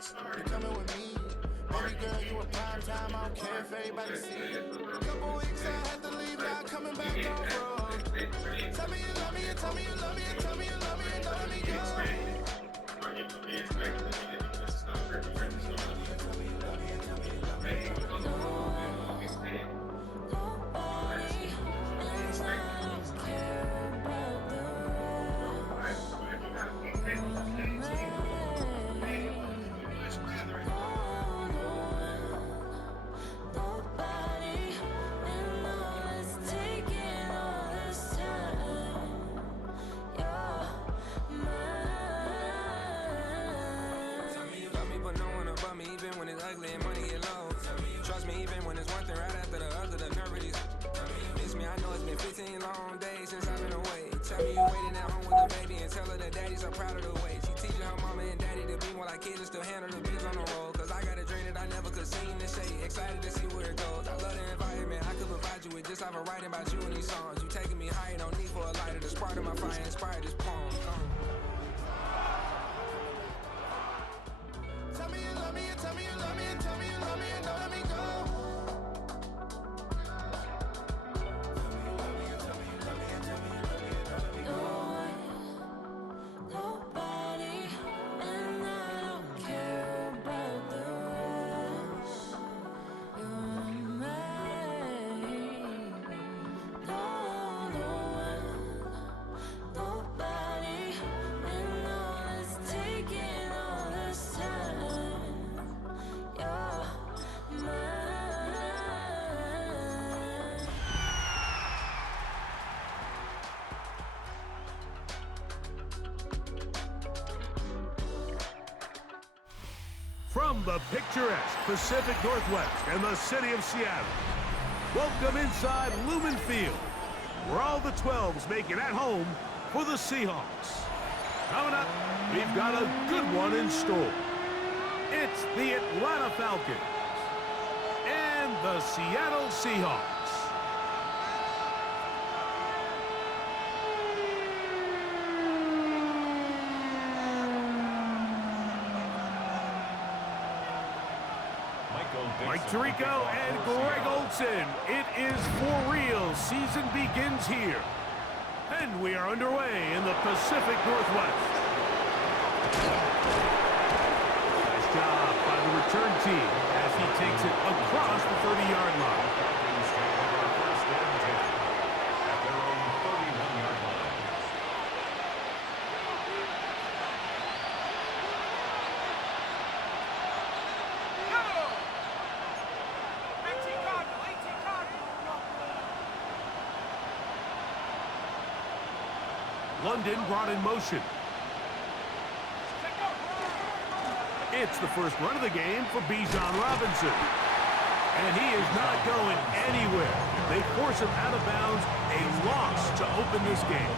You coming with me? Baby girl, you a prime time. I don't care if everybody see. Couple weeks I had to leave, now coming back on road. Tell me you love me, and tell me you love me, and tell me you love me, and don't let me go. Long days since I've been away. Tell me you waiting at home with the baby and tell her that daddy's so proud of the way. She teaching her mama and daddy to be more like kids and still handle the beats on the road. Cause I got a dream that I never could sing to say. Excited to see where it goes. I love the environment. I could provide you with just have a writing about you in these songs. You taking me higher, no need for a lighter. The spark of my fire inspired this poem. Tell me you love me, and tell me you love me, and tell me you love me, and don't let me go. From the picturesque Pacific Northwest and the city of Seattle, welcome inside Lumen Field, where all the 12s make it at home for the Seahawks. Coming up, we've got a good one in store. It's the Atlanta Falcons and the Seattle Seahawks. Mike Tirico and Greg Olson. It is for real. Season begins here. And we are underway in the Pacific Northwest. Nice job by the return team as he takes it across the 30-yard line. London brought in motion. It's the first run of the game for Bijan Robinson. And he is not going anywhere. They force him out of bounds, a loss to open this game.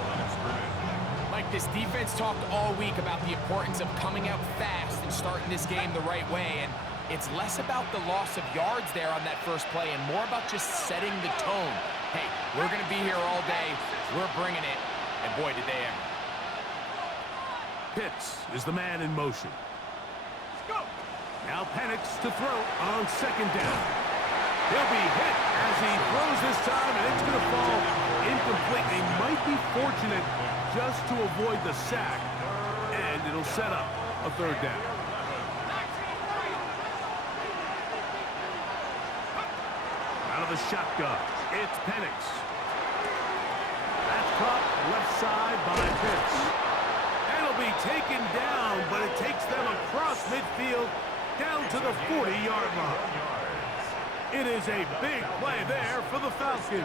Mike, this defense talked all week about the importance of coming out fast and starting this game the right way. And it's less about the loss of yards there on that first play and more about just setting the tone. Hey, we're going to be here all day. We're bringing it. And boy, did they ever. Pitts is the man in motion. Now Penix to throw on second down. He'll be hit as he throws this time, and it's going to fall incomplete. They might be fortunate just to avoid the sack, and it'll set up a third down. Out of the shotgun, it's Penix. That's caught left side by Pitts. It'll be taken down, but it takes them across midfield down to the 40-yard line. It is a big play there for the Falcons.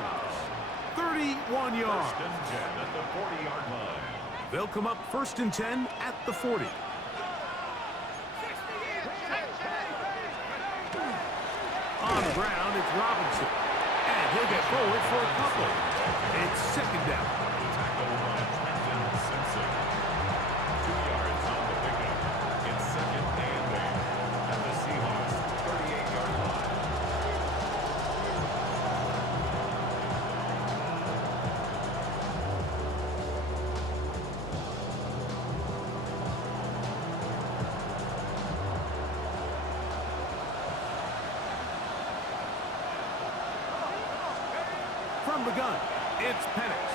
31 yards. They'll come up 1st and 10 at the 40. On the ground, it's Robinson. And he'll get forward for a couple. It's second down. From the gun, it's Penix.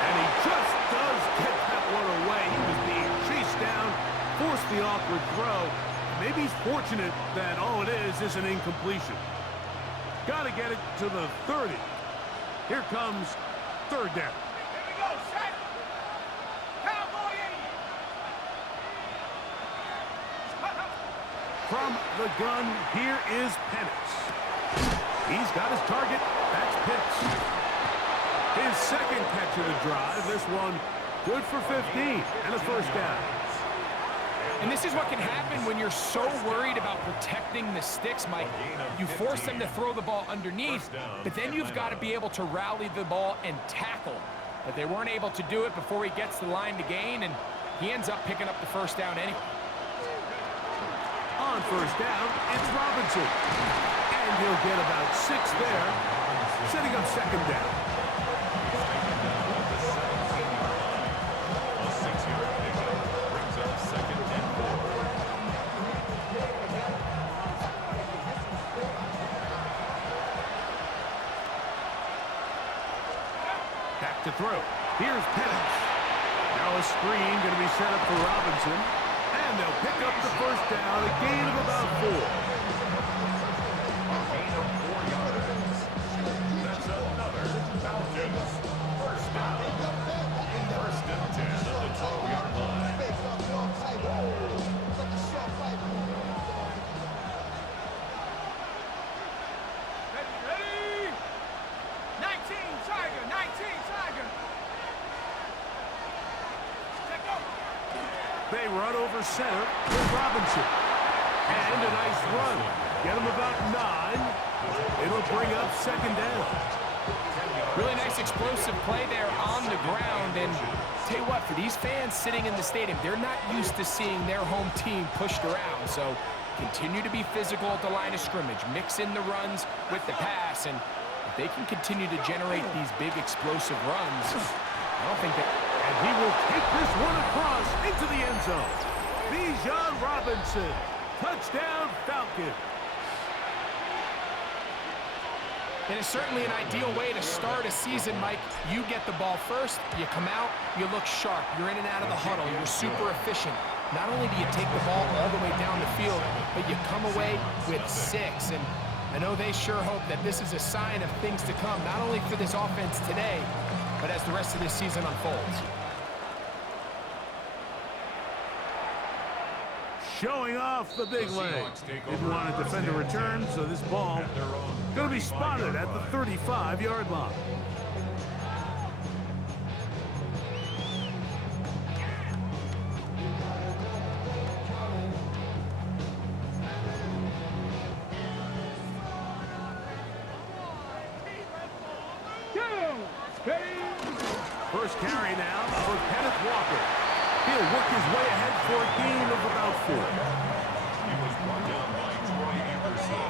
And he just does get that one away. He was being chased down, forced the awkward throw. Maybe he's fortunate that all it is an incompletion. Got to get it to the 30. Here comes third down. Here we go, set. Cowboy 80. From the gun, here is Penix. He's got his target. That's Pitts. His second catch of the drive. This one good for 15 and a first down. And this is what can happen when you're so worried about protecting the sticks, Mike. You force them to throw the ball underneath, but then you've got to be able to rally the ball and tackle. But they weren't able to do it before he gets the line to gain, and he ends up picking up the first down anyway. On first down, it's Robinson. And he'll get about 6 there, setting up second down. Back to throw. Here's Penix. Now a screen going to be set up for Robinson. And they'll pick up the first down, a gain of about 4. A gain of 4 yards. That's another Falcons first down. First and 10 at the 12-yard line. Ready? 19 Tiger, 19 Tiger. Check go. They run over center with Robinson. And a nice run. Get him about 9. It'll bring up second down. Really nice explosive play there on the ground. And tell you what, for these fans sitting in the stadium, they're not used to seeing their home team pushed around. So continue to be physical at the line of scrimmage. Mix in the runs with the pass. And if they can continue to generate these big explosive runs, I don't think that... And he will take this one across into the end zone. Bijan Robinson. Touchdown, Falcons. It is certainly an ideal way to start a season, Mike. You get the ball first, you come out, you look sharp, you're in and out of the huddle, you're super efficient. Not only do you take the ball all the way down the field, but you come away with 6. And I know they sure hope that this is a sign of things to come, not only for this offense today, but as the rest of this season unfolds. Showing off the big leg. Didn't want to defend a return, so this ball going to be spotted at the 35-yard line. First carry now for Kenneth Walker. He'll work his way ahead for a gain of about 4. He was brought down by Troy Anderson.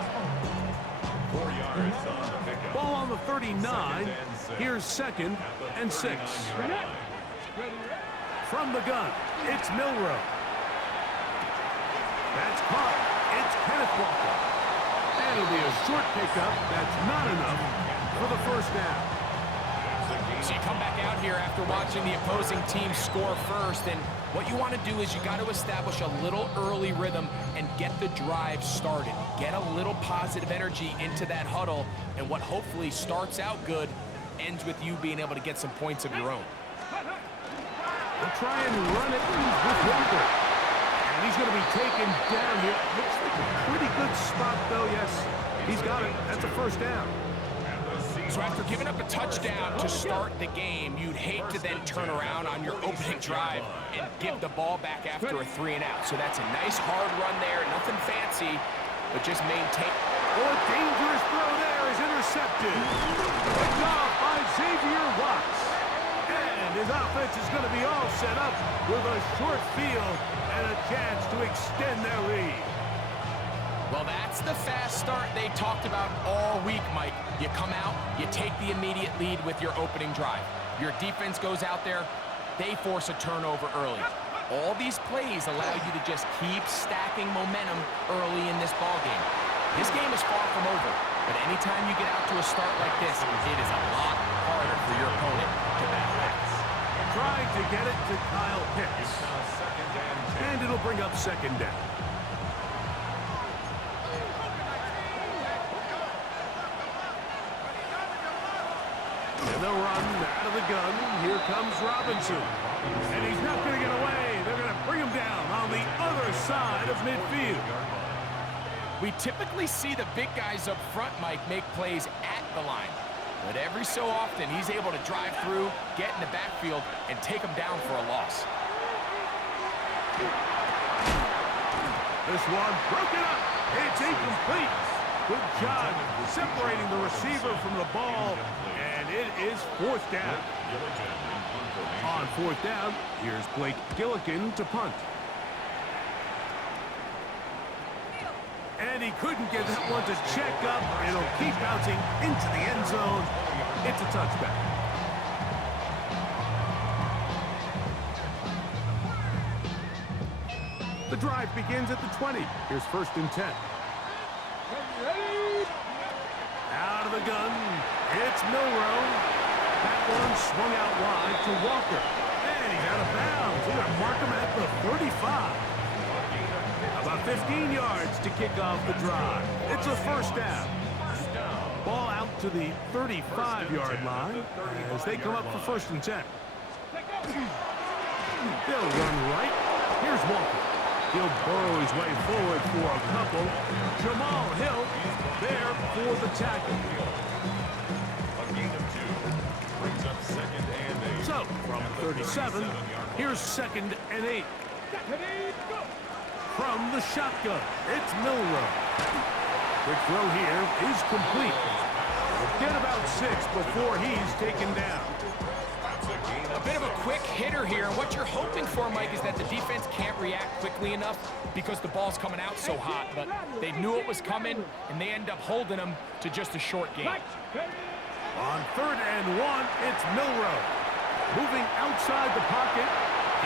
4 yards on the pickup. Ball on the 39. Here's second and 6. From the gun, it's Milrow. That's caught. It's Kenneth Walker. And it'll be a short pickup. That's not enough for the first down. So you come back out here after watching the opposing team score first, and what you want to do is you got to establish a little early rhythm and get the drive started. Get a little positive energy into that huddle, and what hopefully starts out good ends with you being able to get some points of your own. They'll try and run it with Walker. And he's going to be taken down here. Looks like a pretty good spot, though. Yes, he's got it. That's a first down. So after giving up a touchdown to start the game, you'd hate to then turn around on your opening drive and give the ball back after a 3-and-out. So that's a nice hard run there, nothing fancy, but just maintain. Oh, a dangerous throw there is intercepted. Picked off by Xavier Watts. And his offense is going to be all set up with a short field and a chance to extend their lead. Well, that's the fast start they talked about all week, Mike. You come out, you take the immediate lead with your opening drive. Your defense goes out there, they force a turnover early. All these plays allow you to just keep stacking momentum early in this ballgame. This game is far from over, but anytime you get out to a start like this, it is a lot harder for your opponent to battle back. Trying to get it to Kyle Pitts. And it'll bring up second down. And they'll run out of the gun. Here comes Robinson. And he's not going to get away. They're going to bring him down on the other side of midfield. We typically see the big guys up front, Mike, make plays at the line. But every so often, he's able to drive through, get in the backfield, and take them down for a loss. This one broken up. It's incomplete. Good job separating the receiver from the ball, and it is fourth down. On fourth down, here's Blake Gillikin to punt. And he couldn't get that one to check up. It'll keep bouncing into the end zone. It's a touchback. The drive begins at the 20. Here's first and 10. Out of the gun. It's Milroe. That one swung out wide to Walker. And he's out of bounds. We're going to mark him at the 35. About 15 yards to kick off the drive. It's a first down. Ball out to the 35-yard line as they come up for first and 10. They'll run right. Here's Walker. He'll burrow his way forward for a couple. Jamal Hill there for the tackle. A gain of 2 brings up second and 8. So, from 37, here's second and 8. From the shotgun, it's Milroe. Quick throw here is complete. He'll get about 6 before he's taken down. A bit of a quick hitter here, and what you're hoping for, Mike, is that the defense can't react quickly enough because the ball's coming out so hot, but they knew it was coming, and they end up holding them to just a short game. On third and 1, it's Milroe. Moving outside the pocket,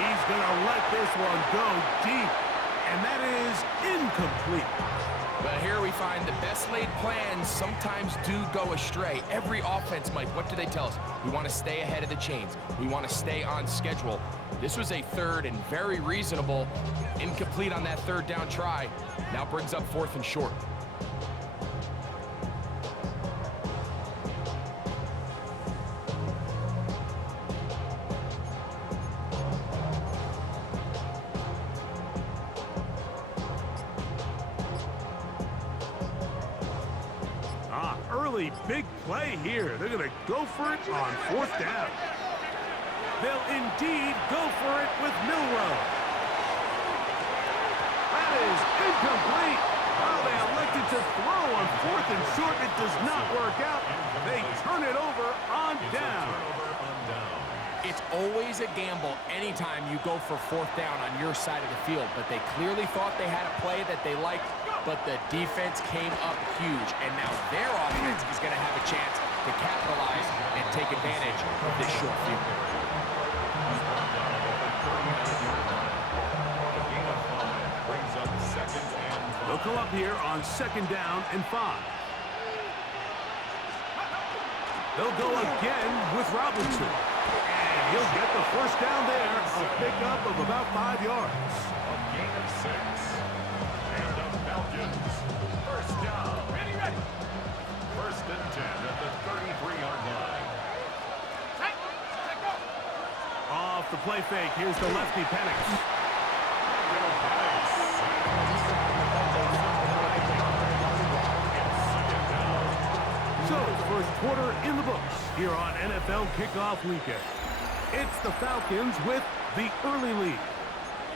he's going to let this one go deep. And that is incomplete. But here we find the best laid plans sometimes do go astray. Every offense, Mike, what do they tell us? We want to stay ahead of the chains. We want to stay on schedule. This was a third and very reasonable. Incomplete on that third down try. Now brings up fourth and short. Big play here. They're going to go for it on fourth down. They'll indeed go for it with Milroe. That is incomplete. Oh, they elected to throw on fourth and short. It does not work out. They turn it over on down. It's always a gamble anytime you go for fourth down on your side of the field, but they clearly thought they had a play that they liked, but the defense came up huge, and now their offense is going to have a chance to capitalize and take advantage of this short field. They'll come up here on second down and 5. They'll go again with Robinson. And he'll get the first down there, a pickup of about 5 yards. A gain of 6. And the Falcons, first down. Ready. First and 10 at the 33-yard line. Off the play fake, here's the lefty Penix. So, first quarter in the books here on NFL Kickoff Weekend. It's the Falcons with the early lead.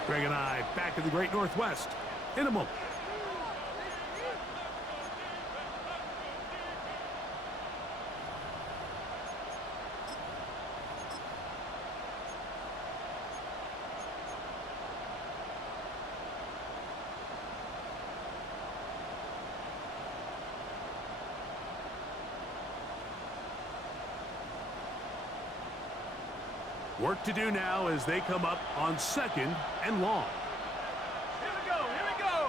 Greg and I back in the Great Northwest in a moment. Work to do now as they come up on 2nd and long. Here we go, here we go.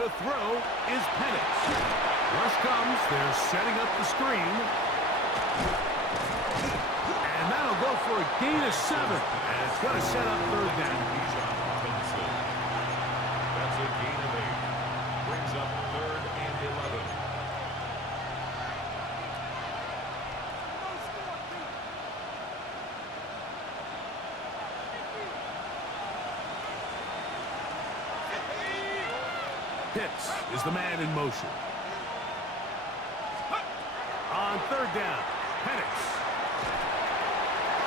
To throw is Penix. Rush comes, they're setting up the screen. And that'll go for a gain of 7. And it's going to set up 3rd down. That's a gain of 8. Brings up 3rd and 11. Pitts is the man in motion. On 3rd down, Penix.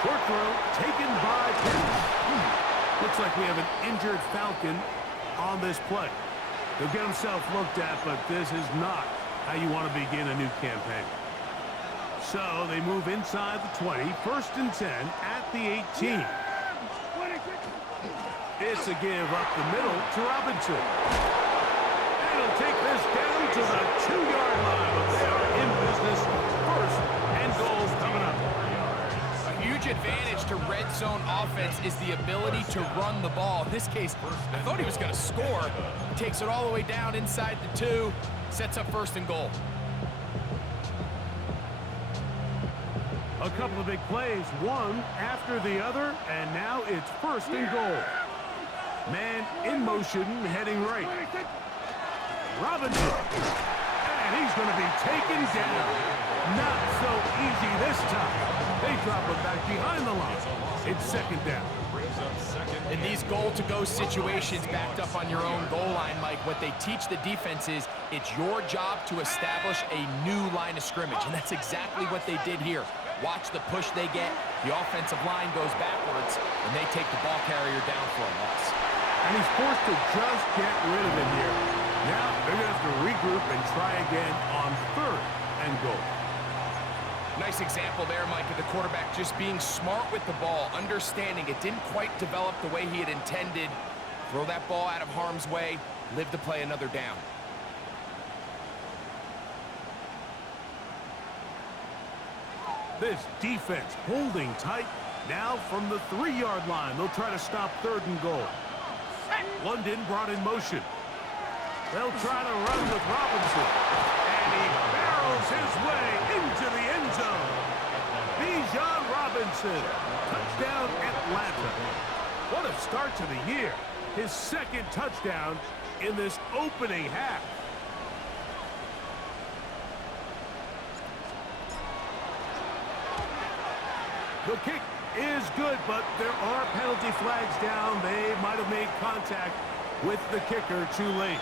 Short throw taken by Penix. Looks like we have an injured Falcon on this play. He'll get himself looked at, but this is not how you want to begin a new campaign. So they move inside the 20, 1st and 10 at the 18. It's a give up the middle to Robinson. He'll take this down to the 2-yard line, but they are in business. 1st and goal coming up. A huge advantage to red zone offense is the ability to run the ball. In this case, I thought he was going to score. He takes it all the way down inside the 2, sets up 1st and goal. A couple of big plays, one after the other, and now it's 1st and goal. Man in motion, heading right. Robinson, and he's going to be taken down. Not so easy this time. They drop him back behind the line. It's 2nd down. In these goal-to-go situations backed up on your own goal line, Mike, what they teach the defense is it's your job to establish a new line of scrimmage, and that's exactly what they did here. Watch the push they get. The offensive line goes backwards, and they take the ball carrier down for a loss. And he's forced to just get rid of it here. Now they're going to have to regroup and try again on 3rd and goal. Nice example there, Mike, of the quarterback just being smart with the ball, understanding it didn't quite develop the way he had intended. Throw that ball out of harm's way, live to play another down. This defense holding tight. Now from the 3-yard line, they'll try to stop 3rd and goal. London brought in motion. They'll try to run with Robinson. And he barrels his way into the end zone. Bijan Robinson. Touchdown Atlanta. What a start to the year. His 2nd touchdown in this opening half. The kick is good, but there are penalty flags down. They might have made contact with the kicker too late.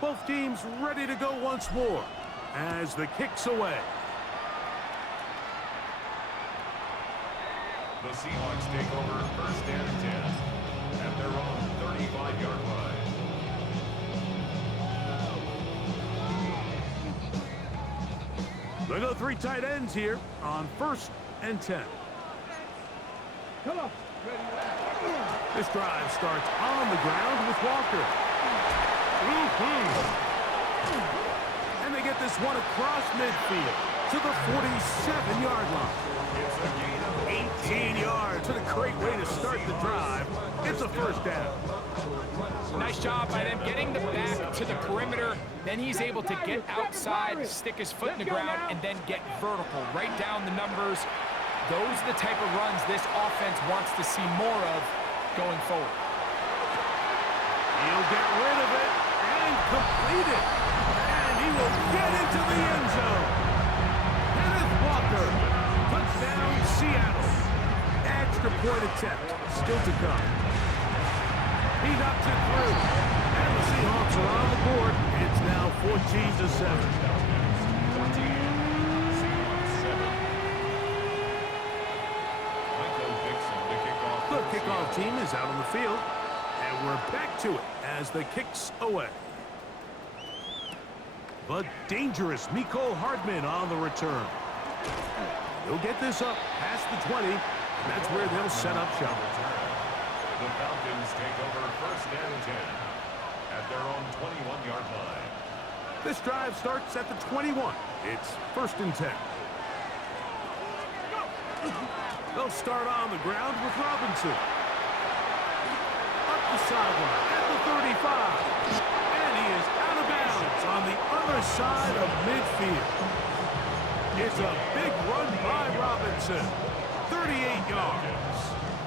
Both teams ready to go once more as the kick's away. The Seahawks take over 1st and 10 at their own 35-yard line. They go 3 tight ends here on 1st and 10. Come on. This drive starts on the ground with Walker. And they get this one across midfield to the 47-yard line. It's a gain of 18 yards. What a great way to start the drive. It's a 1st down. Nice job by them getting the back to the perimeter. Then he's able to get outside, stick his foot in the ground, and then get vertical. Right down the numbers. Those are the type of runs this offense wants to see more of going forward. He'll get rid of it and complete it. And he will get into the end zone. Kenneth Walker. Touchdown, Seattle. Extra point attempt still to come. He knocks it through. And the Seahawks are on the board. It's now 14-7. The kickoff team is out on the field. And we're back to it as the kick's away. The dangerous Mecole Hardman on the return. He'll get this up past the 20, and that's where they'll set up shop. The Falcons take over first and 10 at their own 21-yard line. This drive starts at the 21. It's first and 10. They'll start on the ground with Robinson. Up the sideline at the 35. And he is out of bounds on the other side of midfield. It's a big run by Robinson. 38 yards.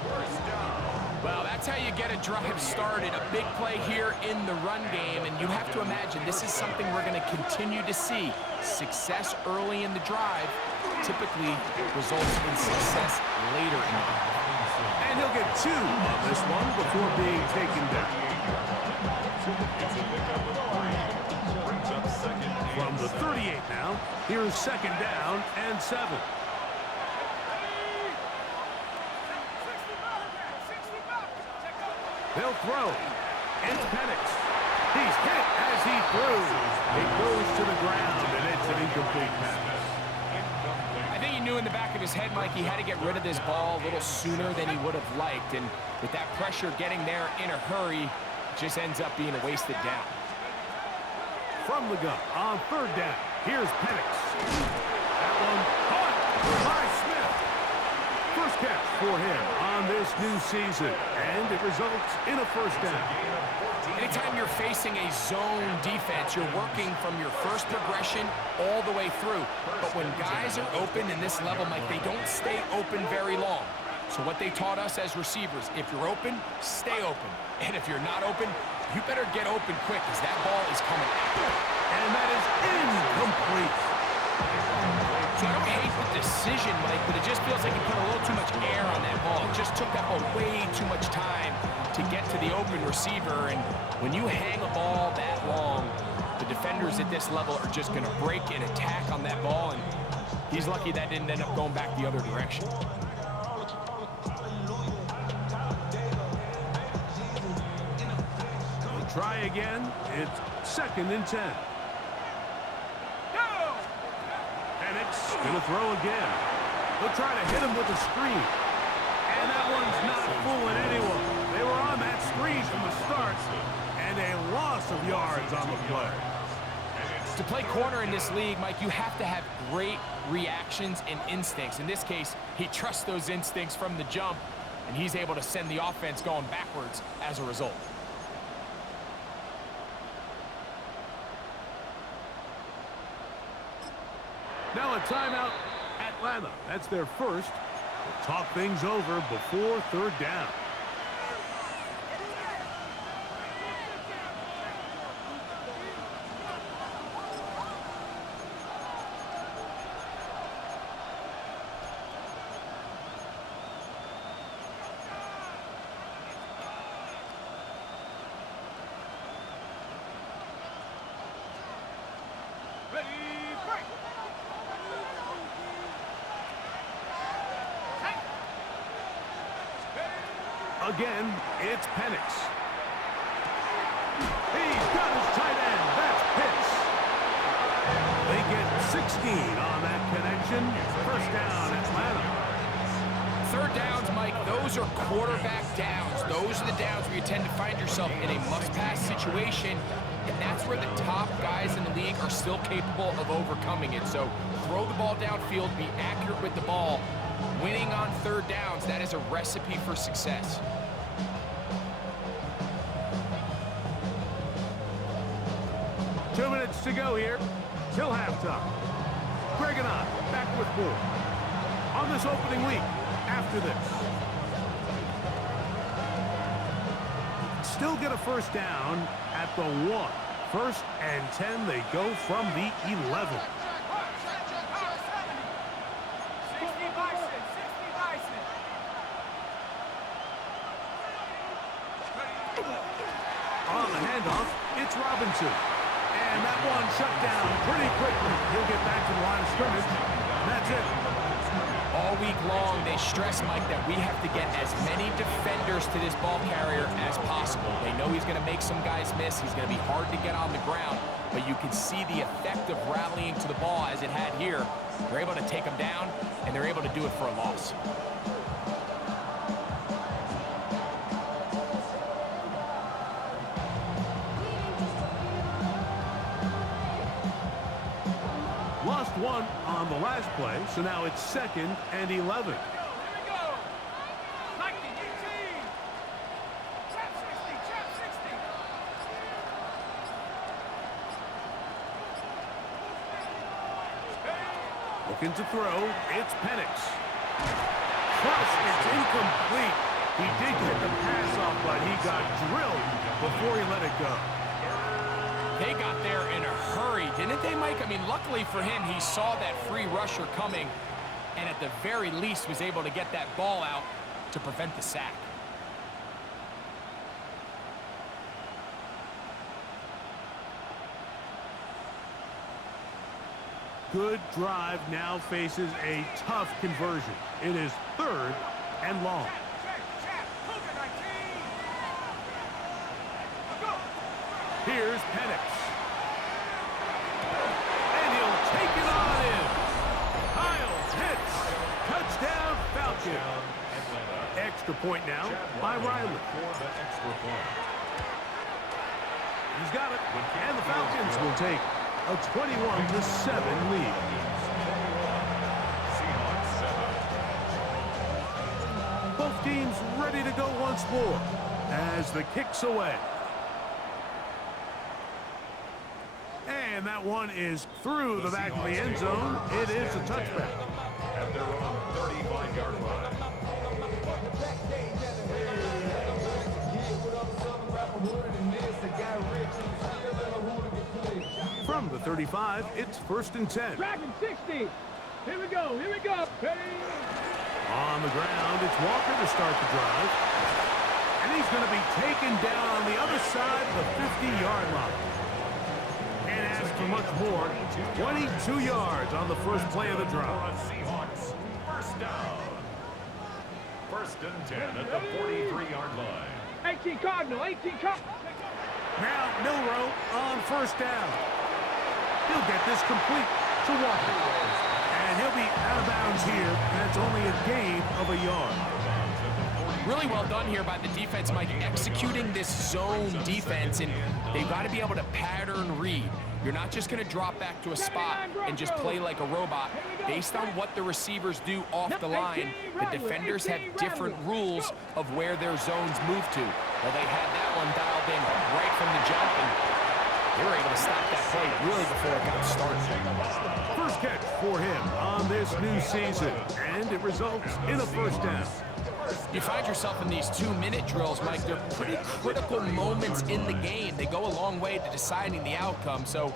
First down. Well, that's how you get a drive started. A big play here in the run game, and you have to imagine this is something we're going to continue to see. Success early in the drive typically results in success later in the drive. And he'll get 2 on this one before being taken down. It's a pickup of 3. Brings up second and From the 38 now, here's second down and 7. They'll throw. It's Penix. He's hit as he throws. It goes to the ground, and it's an incomplete pass. I think he knew in the back of his head, Mike, he had to get rid of this ball a little sooner than he would have liked. And with that pressure getting there in a hurry, it just ends up being a wasted down. From the gun on third down, here's Penix. That one caught by Smith. First catch for him on this new season, and it results in a first down. Anytime you're facing a zone defense, you're working from your first progression all the way through. But when guys are open in this level, Mike, they don't stay open very long. So what they taught us as receivers, if you're open, stay open. And if you're not open, you better get open quick because that ball is coming out. And that is incomplete. So I don't hate the decision, Mike, but it just feels like he put a little too much air on that ball. It just took up way too much time to get to the open receiver. And when you hang a ball that long, the defenders at this level are just going to break and attack on that ball. And he's lucky that didn't end up going back the other direction. We'll try again. It's second and 10. Penix gonna throw again. They'll try to hit him with a screen. And that one's not fooling anyone. They were on that screen from the start. And a loss of yards on the play. To play corner in this league, Mike, you have to have great reactions and instincts. In this case, he trusts those instincts from the jump, and he's able to send the offense going backwards as a result. Now a timeout, Atlanta. That's their first. We'll talk things over before third down. Again, it's Penix. He's got his tight end. That's Pitts. They get 16 on that connection. First down, Atlanta. Third downs, Mike, those are quarterback downs. Those are the downs where you tend to find yourself in a must-pass situation, and that's where the top guys in the league are still capable of overcoming it. So throw the ball downfield, be accurate with the ball. Winning on third downs, that is a recipe for success. Two minutes to go here till halftime. Greg and I back with more on this opening week after this. Still get a first down at the 1. First and 10, they go from the 11. On the handoff, it's Robinson. And that one shut down pretty quickly. He'll get back to the line of scrimmage. And that's it. All week long, they stress, Mike, that we have to get as many defenders to this ball carrier as possible. They make some guys miss. He's going to be hard to get on the ground, but you can see the effect of rallying to the ball as it had here. They're able to take him down, and they're able to do it for a loss. Lost one on the last play, so now it's 2nd and 11. Looking to throw, it's Penix. Plus, it's incomplete. He did get the pass off, but he got drilled before he let it go. They got there in a hurry, didn't they, Mike? I mean, luckily for him, he saw that free rusher coming, and at the very least was able to get that ball out to prevent the sack. Good drive now faces a tough conversion. It is 3rd and long. Here's Penix. And he'll take it on in. Kyle hits. Touchdown, Falcon. Extra point now by Riley. He's got it. And the Falcons will take a 21-7 lead. Both teams ready to go once more as the kick's away. And that one is through the back of the end zone. It is a touchback. At their own 35-yard line. From the 35, it's 1st and 10. Dragon 60. Here we go. Here we go. Ready? On the ground, it's Walker to start the drive. And he's going to be taken down on the other side of the 50-yard line. Can't ask for much more. 22 yards on the first play of the drive. Seahawks, first down. 1st and 10 at the 43-yard line. 18 Cardinal. 18 Cardinal. Now Milrow on 1st down. He'll get this complete to Walker. And he'll be out of bounds here. And it's only a gain of a yard. Really well done here by the defense, Mike, executing this zone defense, and they've got to be able to pattern read. You're not just going to drop back to a spot and just play like a robot. Based on what the receivers do off the line, the defenders have different rules of where their zones move to. Well, they had that one dialed in right from the jump, and they were able to stop that play really before it got started. First catch for him on this new season, and it results in a 1st down. You find yourself in these 2-minute drills, Mike. They're pretty critical moments in the game. They go a long way to deciding the outcome, so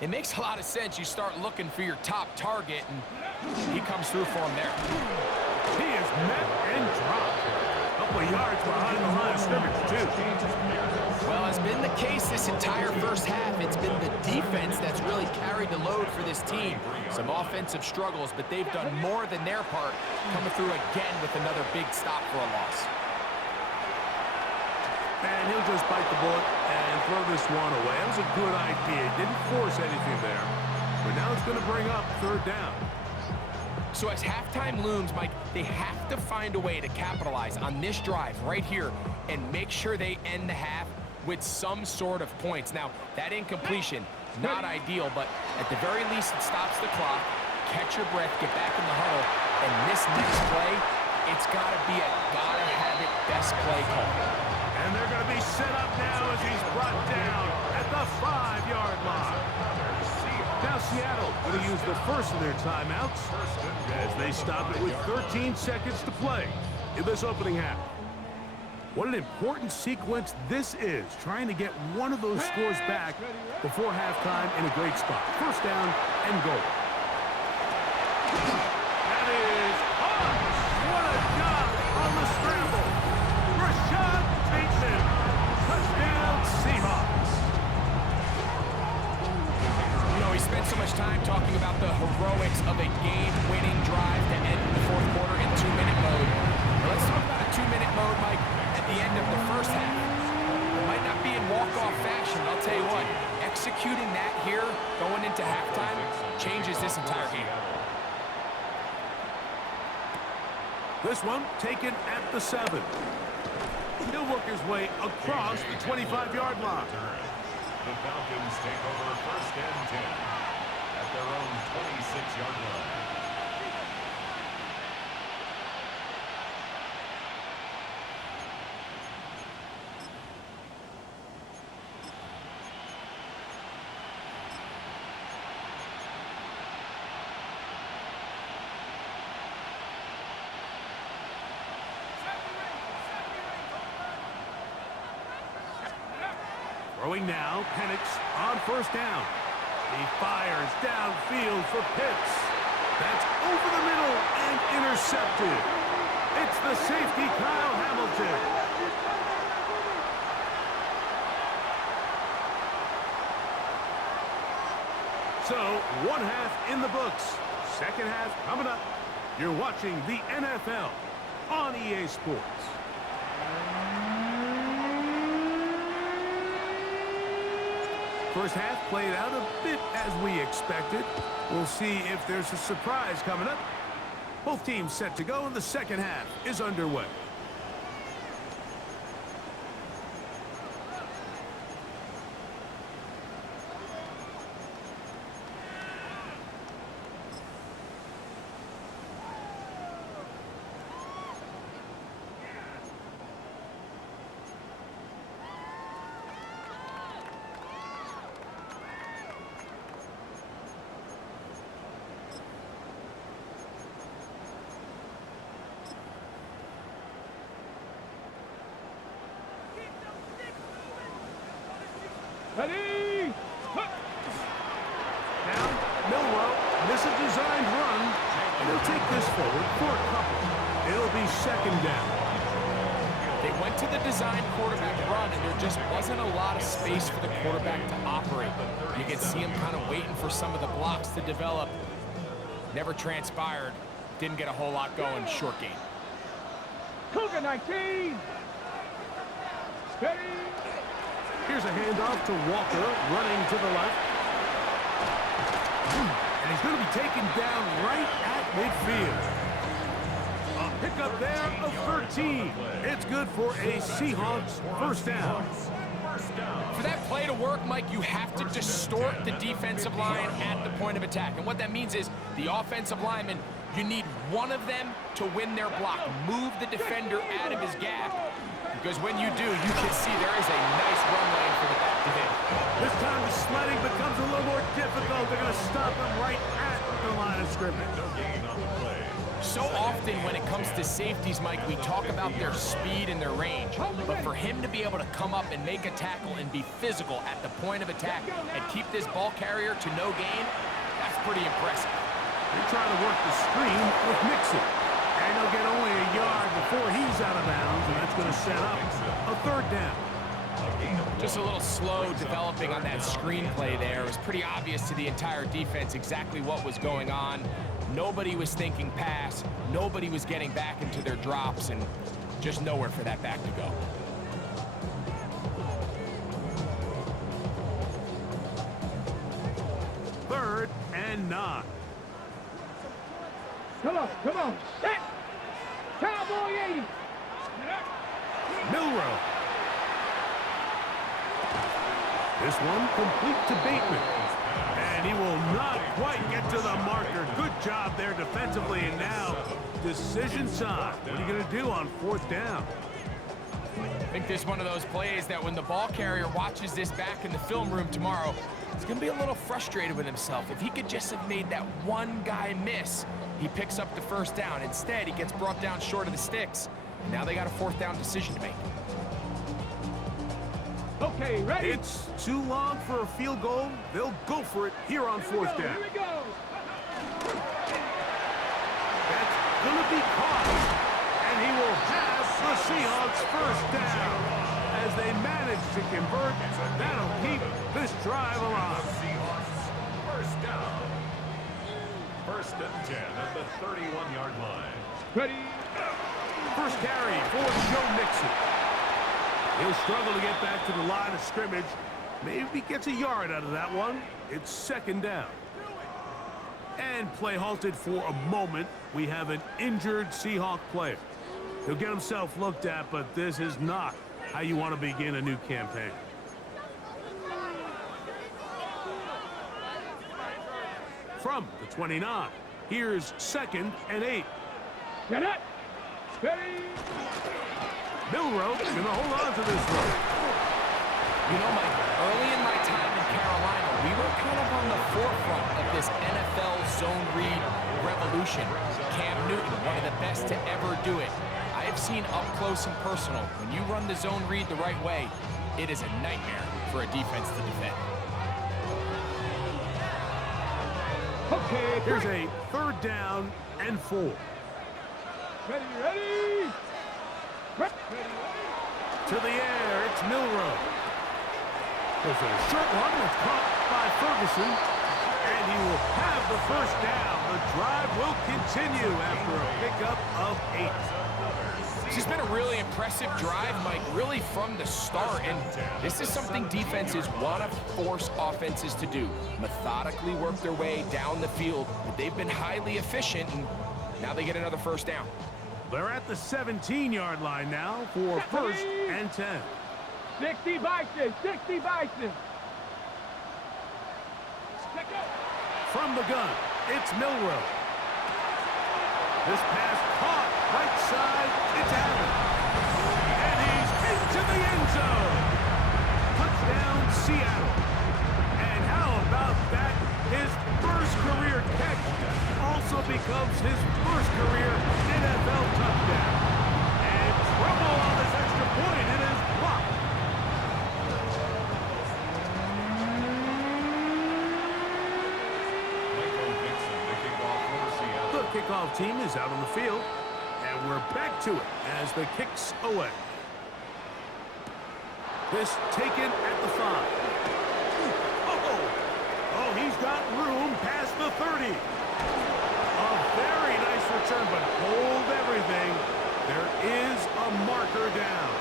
it makes a lot of sense. You start looking for your top target, and he comes through for him there. He is met and dropped. A couple of yards behind the line of scrimmage, too. Well, as been the case this entire first half, it's been the defense that's really carried the load for this team. Some offensive struggles, but they've done more than their part, coming through again with another big stop for a loss. And he'll just bite the bullet and throw this one away. That was a good idea. Didn't force anything there. But now it's going to bring up 3rd down. So as halftime looms, Mike, they have to find a way to capitalize on this drive right here and make sure they end the half with some sort of points. Now, that incompletion, not ideal, but at the very least, it stops the clock. Catch your breath, get back in the huddle, and this next play, it's got to be a gotta-have-it best play call. And they're going to be set up now as he's brought down at the 5-yard line. Now Seattle going to use the first of their timeouts as they stop it with 13 seconds to play in this opening half. What an important sequence this is, trying to get one of those scores back before halftime in a great spot. 1st down and goal. That is Hawks. What a job on the scramble. Rashad Bateman. Touchdown Seahawks. You know, we spent so much time talking about the heroics of a game-winning drive to end the 4th quarter in 2-minute mode. Well, let's talk about a 2-minute mode, Mike, at the end of the first half. It might not be in executing that here going into halftime changes this entire game. This one taken at the 7. He'll work his way across the 25-yard line. The Falcons take over 1st and 10 at their own 26-yard line. Throwing now, Penix on 1st down. He fires downfield for Pitts. That's over the middle and intercepted. It's the safety, Kyle Hamilton. So, 1 half in the books. 2nd half coming up. You're watching the NFL on EA Sports. First half played out a bit as we expected. We'll see if there's a surprise coming up. Both teams set to go, and the 2nd half is underway. Ready? Now, Milrow, this is a designed run, and he'll take this forward for a couple. It'll be 2nd down. They went to the design quarterback run, and there just wasn't a lot of space for the quarterback to operate. You can see him kind of waiting for some of the blocks to develop. Never transpired. Didn't get a whole lot going. Short game. Cougar 19. Ready? Here's a handoff to Walker, running to the left. And he's going to be taken down right at midfield. A pickup there of 13. It's good for a Seahawks 1st down. For that play to work, Mike, you have to distort the defensive line at the point of attack. And what that means is the offensive lineman, you need one of them to win their block. Move the defender out of his gap. Because when you do, you can see there is a nice run lane for the back to hit. This time the sledding becomes a little more difficult. They're going to stop him right at the line of scrimmage. No gain on the play. So often when it comes to safeties, Mike, we talk about their speed and their range. But for him to be able to come up and make a tackle and be physical at the point of attack and keep this ball carrier to no gain, that's pretty impressive. They're trying to work the screen with Mixon. And they'll get only a yard before he's out of bounds, and that's going to set up a 3rd down. Just a little slow developing on that screenplay there. It was pretty obvious to the entire defense exactly what was going on. Nobody was thinking pass. Nobody was getting back into their drops, and just nowhere for that back to go. Third and 9. Come on. Set. Cowboy 80. Milrow. This one complete to Bateman. And he will not quite get to the marker. Good job there defensively. And now, decision time. What are you going to do on 4th down? I think this is one of those plays that when the ball carrier watches this back in the film room tomorrow, he's going to be a little frustrated with himself. If he could just have made that one guy miss, he picks up the 1st down. Instead, he gets brought down short of the sticks. And now they got a 4th down decision to make. Okay, ready? It's too long for a field goal. They'll go for it here on 4th down. Here we go. That's going to be caught. And he will have the Seahawks 1st down. As they manage to convert, that'll keep this drive alive. Seahawks 1st down. 1st and 10 at the 31-yard line. Ready? First carry for Joe Mixon. He'll struggle to get back to the line of scrimmage. Maybe gets a yard out of that one. It's second down. And play halted for a moment. We have an injured Seahawk player. He'll get himself looked at, but this is not how you want to begin a new campaign. From the 29, here's 2nd and 8. Get it. Steady. Milroe gonna hold on to this one. You know, Mike, early in my time in Carolina, we were kind of on the forefront of this NFL zone read revolution. Cam Newton, one of the best to ever do it. I have seen up close and personal, when you run the zone read the right way, it is a nightmare for a defense to defend. Okay. Here's a 3rd down and 4. Ready, ready. Ready. To the air, it's Milroe. There's a short one that's caught by Ferguson, and he will have the 1st down. The drive will continue after a pickup of 8. This has been a really impressive drive, Mike, really from the start. And this is something defenses want to force offenses to do. Methodically work their way down the field. But they've been highly efficient, and now they get another 1st down. They're at the 17-yard line now for 1st and 10. 60 Bison. 60 Bison. From the gun, it's Milroe. This pass caught right side, it's Allen. And he's into the end zone. Touchdown, Seattle. And how about that? His first career catch also becomes his first career NFL touchdown. And trouble on this extra point. It is blocked. The kickoff team is out on the field, and we're back to it as the kick's away. This taken at the 5. Oh, he's got room past the 30. A very nice return, but hold everything. There is a marker down.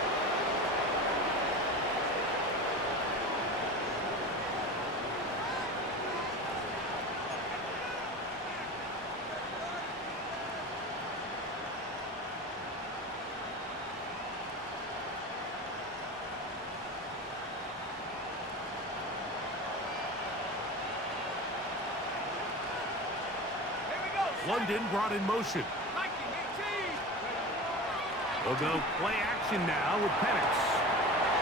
London brought in motion. We'll go play action now with Penix.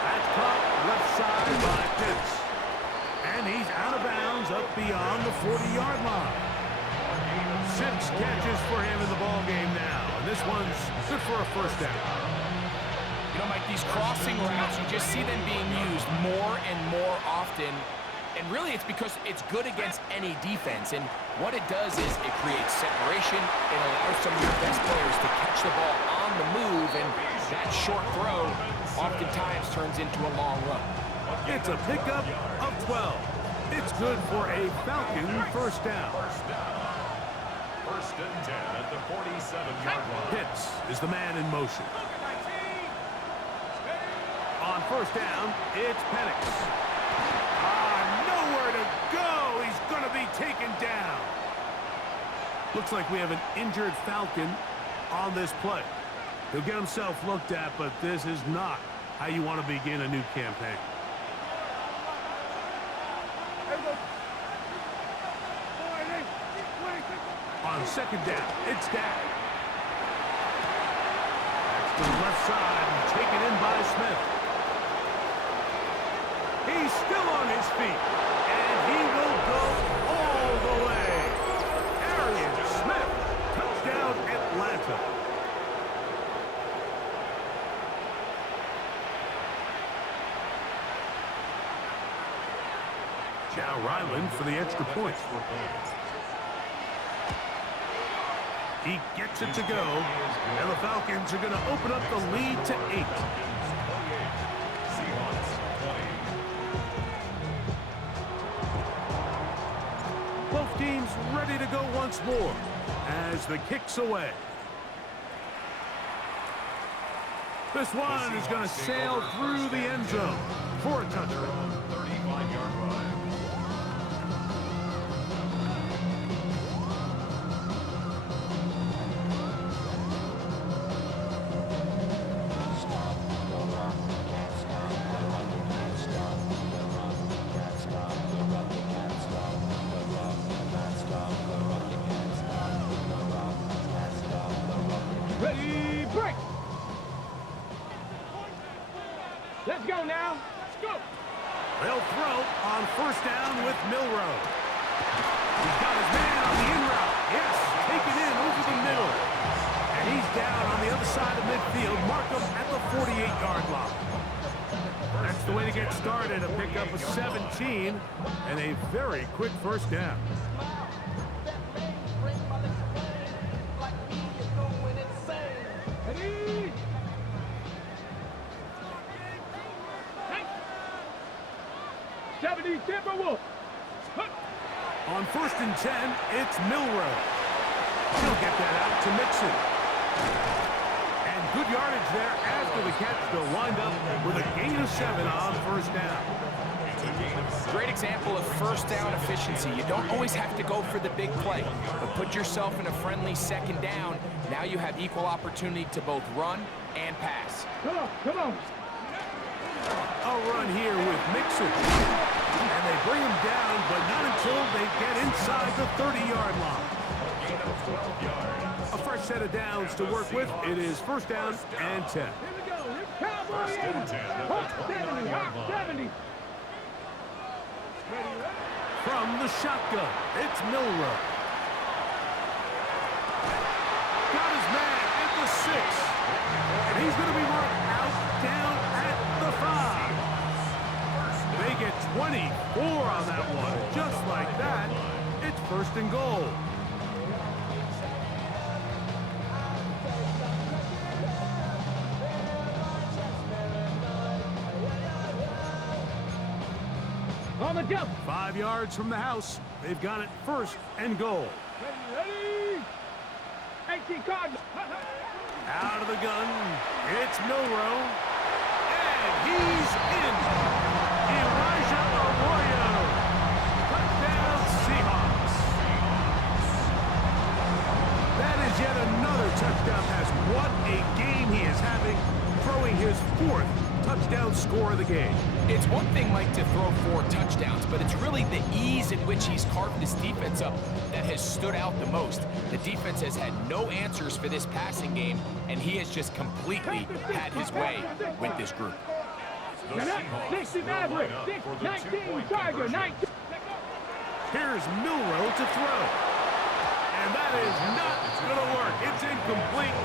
That's caught left side by Pitts. And he's out of bounds up beyond the 40-yard line. 6 catches for him in the ball game now. And this one's good for a 1st down. You know, Mike, these crossing routes, you just see them being used more and more often. And really, it's because it's good against any defense. And what it does is it creates separation. It allows some of your best players to catch the ball on the move. And that short throw oftentimes turns into a long run. It's a pickup of 12. It's good for a Falcon 1st down. 1st and 10 at the 47-yard line. Pitts is the man in motion. On 1st down, it's Penix. Nowhere to go. He's going to be taken down. Looks like we have an injured Falcon on this play. He'll get himself looked at, but this is not how you want to begin a new campaign. On 2nd down, it's Dak. That's to the left side and taken in by Smith. He's still on his feet, and he will go all the way. Arian Smith, touchdown Atlanta. Joe Ryland for the extra point. He gets it to go, and the Falcons are going to open up the lead to 8. Both teams ready to go once more as the kick's away. This one is going to sail through the end zone for a touchdown. go now. Let's go. They'll throw on first down with Milroe. He's got his man on the in route. Yes, take it in over the middle. And he's down on the other side of midfield. Mark him at the 48-yard line. That's the way to get started, a pickup of 17 and a very quick first down. Ready? Hey. 70 Timberwolves. On first and 10, it's Milroe. He'll get that out to Mixon. And good yardage there after the catch. They'll wind up with a gain of 7 on first down. Great example of first down efficiency. You don't always have to go for the big play, but put yourself in a friendly second down. Now you have equal opportunity to both run and pass. Come on, come on. A run here with Mixon. And they bring him down, but not until they get inside the 30-yard line. A fresh set of downs to work with. It is first down and 10. Here we go. Here's Cowboy 80. Hawk 70. Hawk 70. From the shotgun, it's Milroe. Got his man at the 6. And he's going to be marked out down at the 5. They get 24 on that one. Just like that, it's first and goal. On the jump. 5 yards from the house. They've got it first and goal. Ready? 18 Cardinals. Out of the gun, it's Milroe. And he's in. Elijah Arroyo. Touchdown Seahawks. That is yet another touchdown pass. What a game he is having, throwing his 4th touchdown score of the game. It's one thing, Mike, to throw 4 touchdowns, but it's really the ease in which he's carved this defense up that has stood out the most. The defense has had no answers for this passing game, and he has just completely had his way with this group. 60 Maverick. 19 Tiger. 19. Here's Milroe to throw. And that is not going to work. It's incomplete.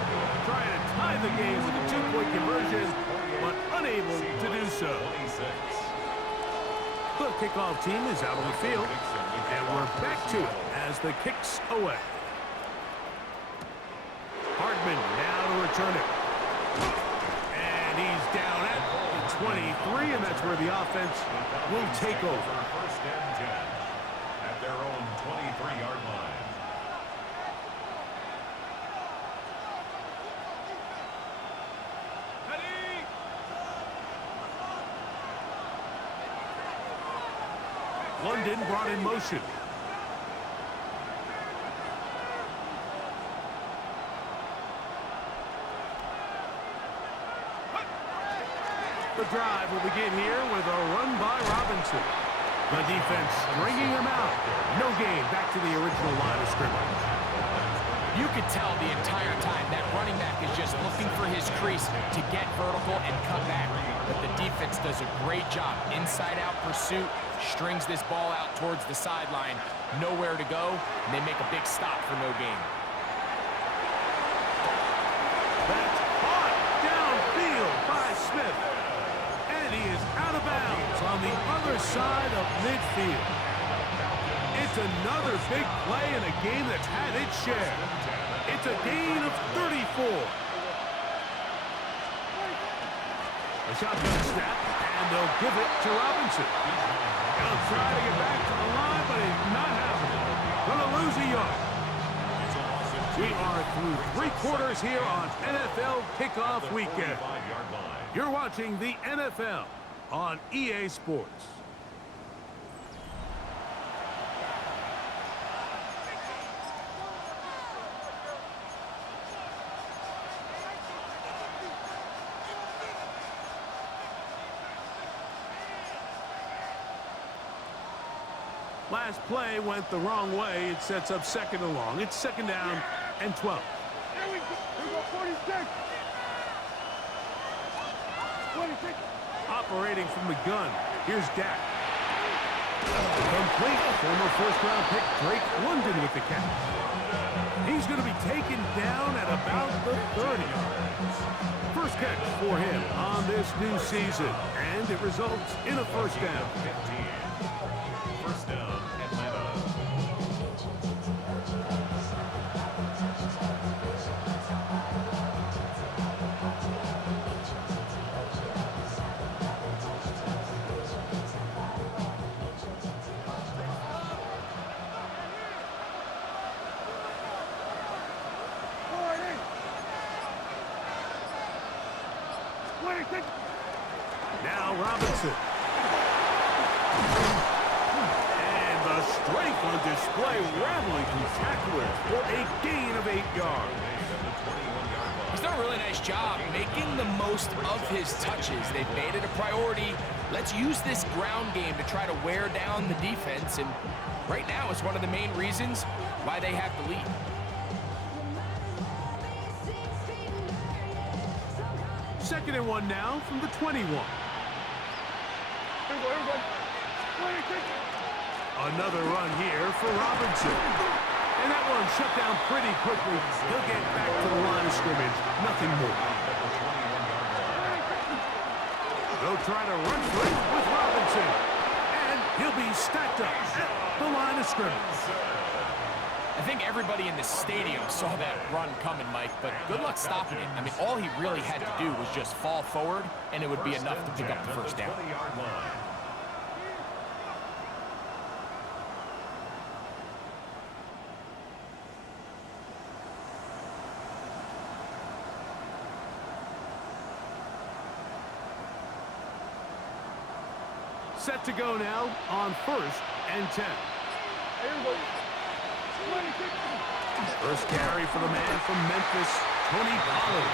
Trying to tie the game with a 2-point conversion, but unable to do so. The kickoff team is out on the field, and we're back to it as the kick's away. Hardman now to return it. And he's down at the 23, and that's where the offense will take over. First and 10 at their own 23-yard line. London brought in motion. The drive will begin here with a run by Robinson. The defense stringing him out. No gain back to the original line of scrimmage. You could tell the entire time that running back is just looking for his crease to get vertical and cut back. But the defense does a great job. Inside-out pursuit, strings this ball out towards the sideline. Nowhere to go, and they make a big stop for no gain. That's caught downfield by Smith. And he is out of bounds on the other side of midfield. It's another big play in a game that's had its share. It's a gain of 34. A shotgun snap, and they'll give it to Robinson. He'll try to get back to the line, but it's not happening. Gonna lose a yard. We are through 3 quarters here on NFL Kickoff Weekend. You're watching the NFL on EA Sports. Last play went the wrong way. It sets up second and long. It's second down and 12. Here we go. 46. 26. Up operating from the gun. Here's Dak. Complete. Former first-round pick Drake London with the catch. He's going to be taken down at about the 30. First catch for him on this new season, and it results in a first down. 15. First down, Atlanta. Now Robinson. And the strength on display, rattling through tacklers for a gain of 8 yards. He's done a really nice job making the most of his touches. They've made it a priority. Let's use this ground game to try to wear down the defense, and right now it's one of the main reasons why they have the lead. Second and 1 now from the 21. Another run here for Robinson. And that one shut down pretty quickly. He'll get back to the line of scrimmage. Nothing more. They'll try to run for it with Robinson. And he'll be stacked up at the line of scrimmage. I think everybody in the stadium saw that run coming, Mike, but good luck stopping it. I mean, all he really had to do was just fall forward, and it would be enough to pick up the first down. Set to go now on 1st and 10. First carry for the man from Memphis, Tony Pollard.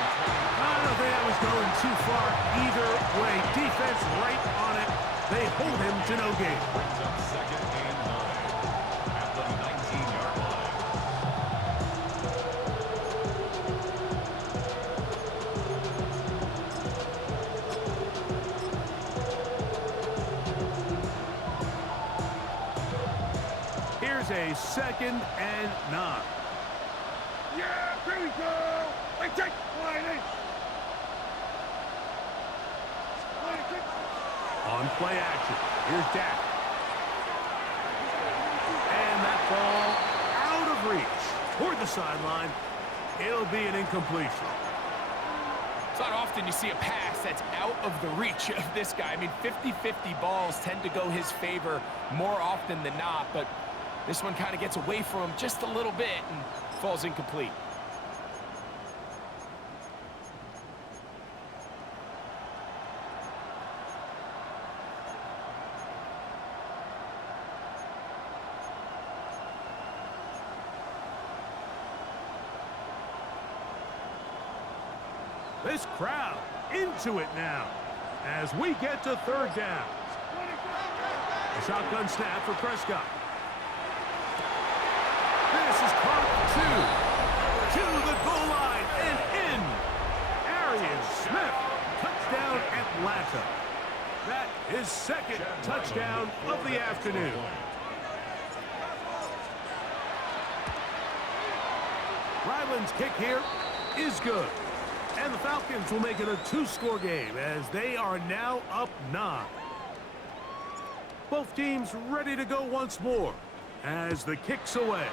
I don't think that was going too far either way. Defense right on it. They hold him to no gain. Brings up second and 9 at the 19-yard line. Here's a second and 9. Yeah, here we go. Hey, take line. On play action, here's Dak. And that ball out of reach toward the sideline. It'll be an incompletion. It's not often you see a pass that's out of the reach of this guy. I mean, 50-50 balls tend to go his favor more often than not, but this one kind of gets away from him just a little bit and falls incomplete. This crowd into it now as we get to 3rd down. A shotgun snap for Prescott. This is caught to the goal line and in. Arian Smith, touchdown Atlanta. That is 2nd touchdown of the afternoon. Ryland's kick here is good. And the Falcons will make it a 2-score game as they are now up 9. Both teams ready to go once more as the kick's away.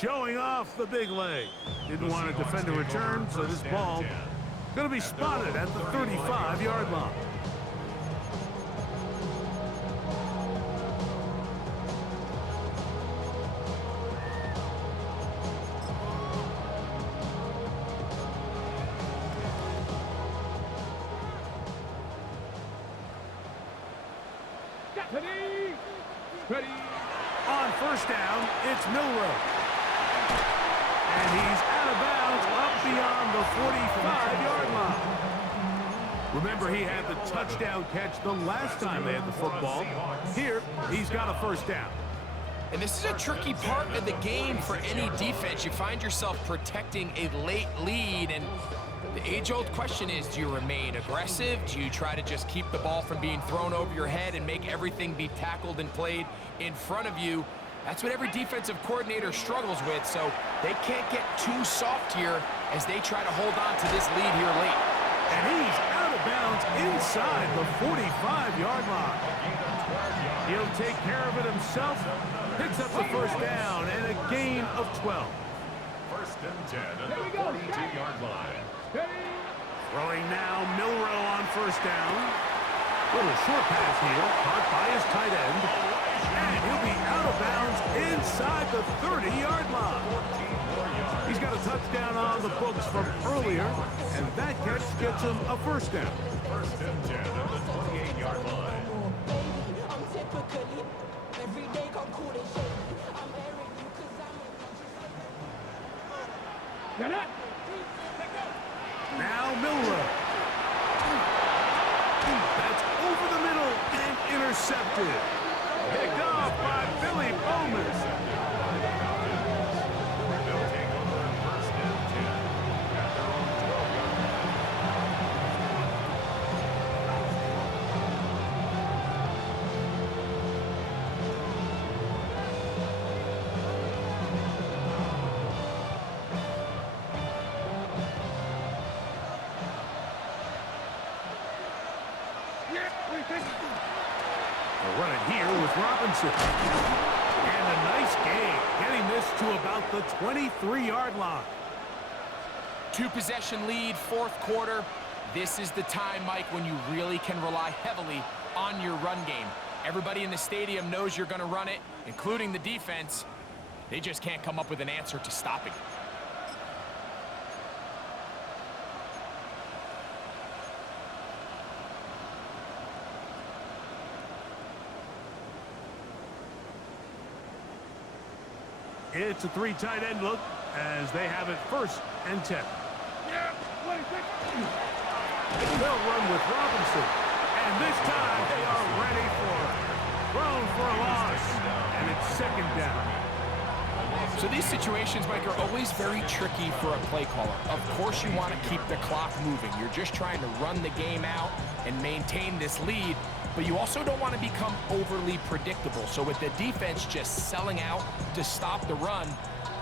Showing off the big leg. Didn't want to defend a return, so this ball going to be spotted at the 35-yard line. Ready. On 1st down, it's Milroe. And he's out of bounds up beyond the 45-yard line. Remember, he had the touchdown catch the last time they had the football. Here, he's got a 1st down. And this is a tricky part of the game for any defense. You find yourself protecting a late lead, and The age-old question is, do you remain aggressive? Do you try to just keep the ball from being thrown over your head and make everything be tackled and played in front of you? That's what every defensive coordinator struggles with, so they can't get too soft here as they try to hold on to this lead here late. And he's out of bounds inside the 45-yard line. He'll take care of it himself, picks up the first down, and a gain of 12. First and 10 at the 42-yard line. Throwing now, Milrow on first down. Little short pass here, caught by his tight end. And he'll be out of bounds inside the 30-yard line. He's got a touchdown on the books from earlier, and that catch gets him a first down. First and 10 at the 28-yard line. Now Milrow. That's over the middle and intercepted. Picked off by Billy Bowman. They'll take over first and 10 at their own 12-yard line. They'll run it here with Robinson. And a nice gain, getting this to about the 23-yard line. 2-possession lead, fourth quarter. This is the time, Mike, when you really can rely heavily on your run game. Everybody in the stadium knows you're going to run it, including the defense. They just can't come up with an answer to stopping. It's a three tight end look as they have it first and 10. They'll run with Robinson. And this time they are ready for it. Thrown for a loss. And it's second down. So these situations, Mike, are always very tricky for a play caller. Of course you want to keep the clock moving. You're just trying to run the game out and maintain this lead. But you also don't want to become overly predictable. So with the defense just selling out to stop the run,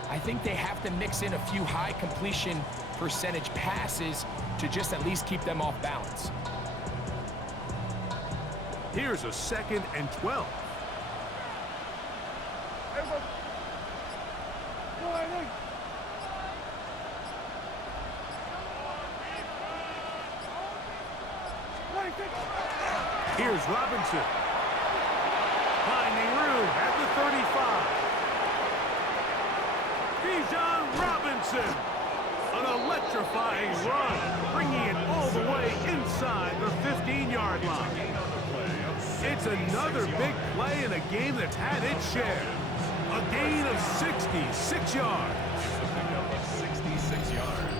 I think they have to mix in a few high completion percentage passes to just at least keep them off balance. Here's a second and 12. Here's Robinson. Finding room at the 35. Bijan Robinson. An electrifying run, bringing it all the way inside the 15-yard line. It's another big play in a game that's had its share. A gain of 66 yards. It's a pickup of 66 yards.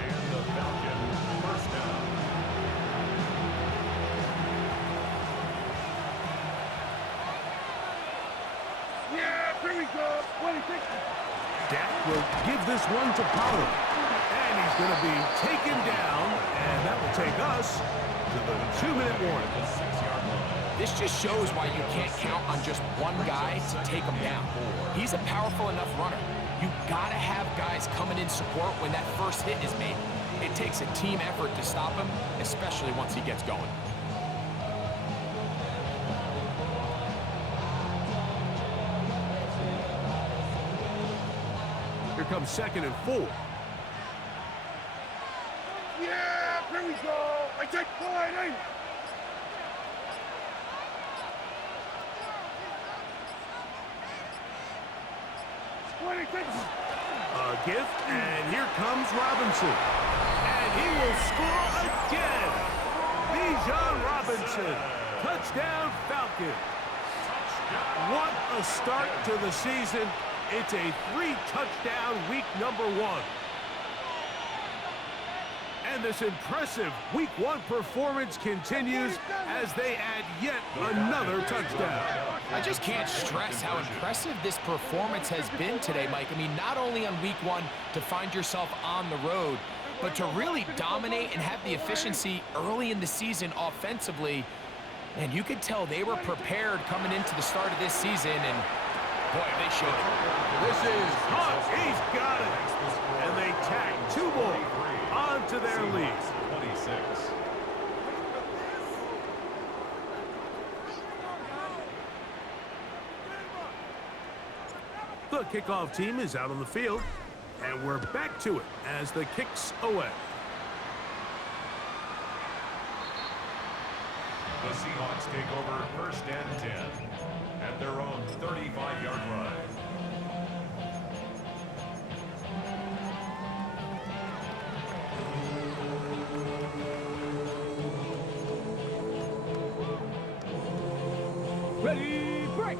And the Falcons first down. Dak will give this one to Pollard. And he's going to be taken down. And that will take us to the 2-minute warning. This just shows why you can't count on just one guy to take him down. He's a powerful enough runner. You gotta have guys coming in support when that first hit is made. It takes a team effort to stop him, especially once he gets going. Here comes second and 4. Yeah, here we go. I take line. A gift, and here comes Robinson. And he will score again. Bijan Robinson. Touchdown Falcons. What a start to the season. It's a 3-touchdown week number 1. And this impressive week 1 performance continues as they add yet another touchdown. I just can't stress how impressive this performance has been today, Mike. I mean, not only on week 1 to find yourself on the road, But to really dominate and have the efficiency early in the season offensively, and you could tell they were prepared coming into the start of this season, and boy, they showed it. This is caught. He's got it. And they tag 2 more onto their lead. 26. The kickoff team is out on the field, and we're back to it as the kick's away. The Seahawks take over 1st and 10 at their own 35-yard line. Ready, break!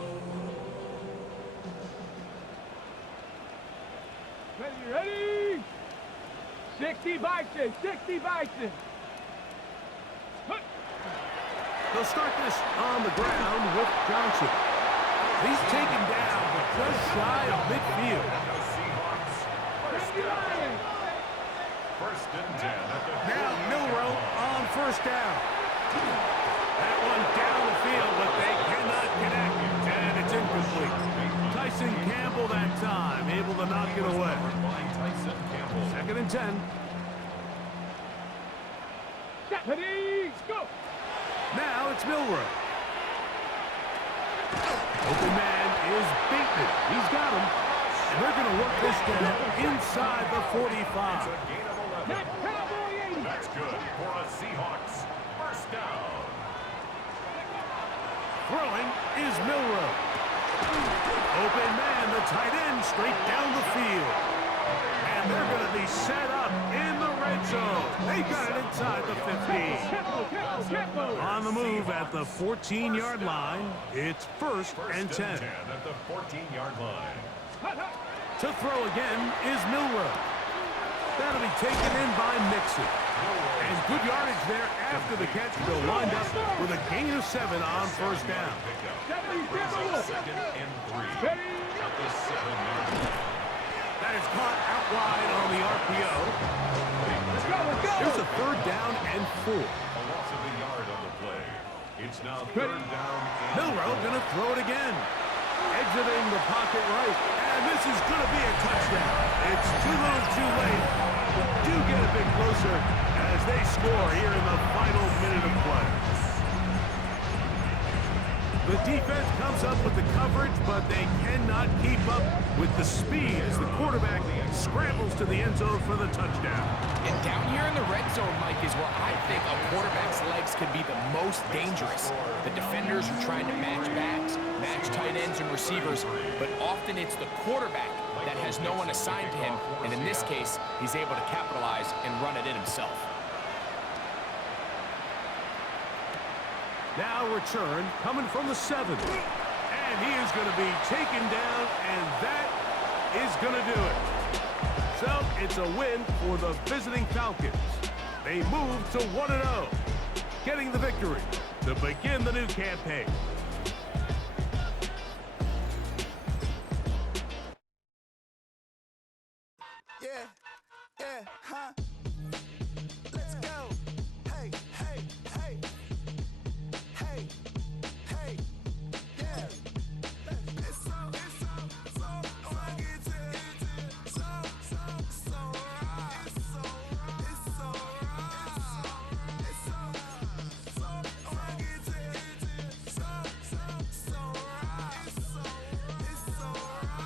Ready! 60 Bison, 60 Bison! They'll start this on the ground with Johnson. He's taken down, but just shy of midfield. The Seahawks, 1st and 10 at the Now Milrow on 1st down. That one down the field, but they cannot connect, and it's incomplete. Tyson Campbell that time, able to knock it away. Tyson Campbell. 2nd and 10. Ready, go! Now it's Milrow. Open man is Bateman. He's got him. And they're going to work this down inside the 45. It's a gain of 11. That's Cowboy 80! That's good for a Seahawks 1st down. Throwing is Milrow. Open man, the tight end, straight down the field. And they're going to be set up in the red zone. They've got it inside the 15. On the move at the 14-yard line, it's 1st and 10. At the 14-yard line. To throw again is Milrow. That'll be taken in by Mixon. And good yardage there after the catch. They'll wind up with a gain of 7 on 1st down. 2nd and 3 at the 7-yard line. That is caught out wide on the RPO. Here's a 3rd down and 4. A loss of a yard on the play. It's now 3rd down. Milrow going to throw it again. Exiting the pocket right. And this is going to be a touchdown. It's too little too late. Do get a bit closer as they score here in the final minute of play. The defense comes up with the coverage, but they cannot keep up with the speed as the quarterback scrambles to the end zone for the touchdown. And down here in the red zone, Mike, is where I think a quarterback's legs can be the most dangerous. The defenders are trying to match backs, match tight ends and receivers, but often it's the quarterback that has no one assigned to him, and in this case, he's able to capitalize and run it in himself. Now return coming from the 7. And he is going to be taken down, and that is going to do it. So it's a win for the visiting Falcons. They move to 1-0, getting the victory to begin the new campaign. Yeah, huh? Let's go. Hey, hey, hey. Hey, hey, yeah. It's so rugged, so right. It's so right. It's so rugged, so right. It's so right.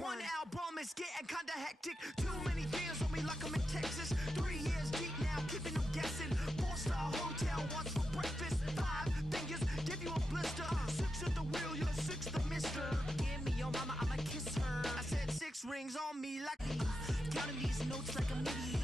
One album is getting kinda hectic. Too many fans on me like I'm in Texas. 3 years deep now, keeping them guessing. 4-star hotel, what's for breakfast? 5 fingers, give you a blister. 6 at the wheel, you're 6 the mister. Give me your mama, I'ma kiss her. I said 6 rings on me like counting these notes like a meteor.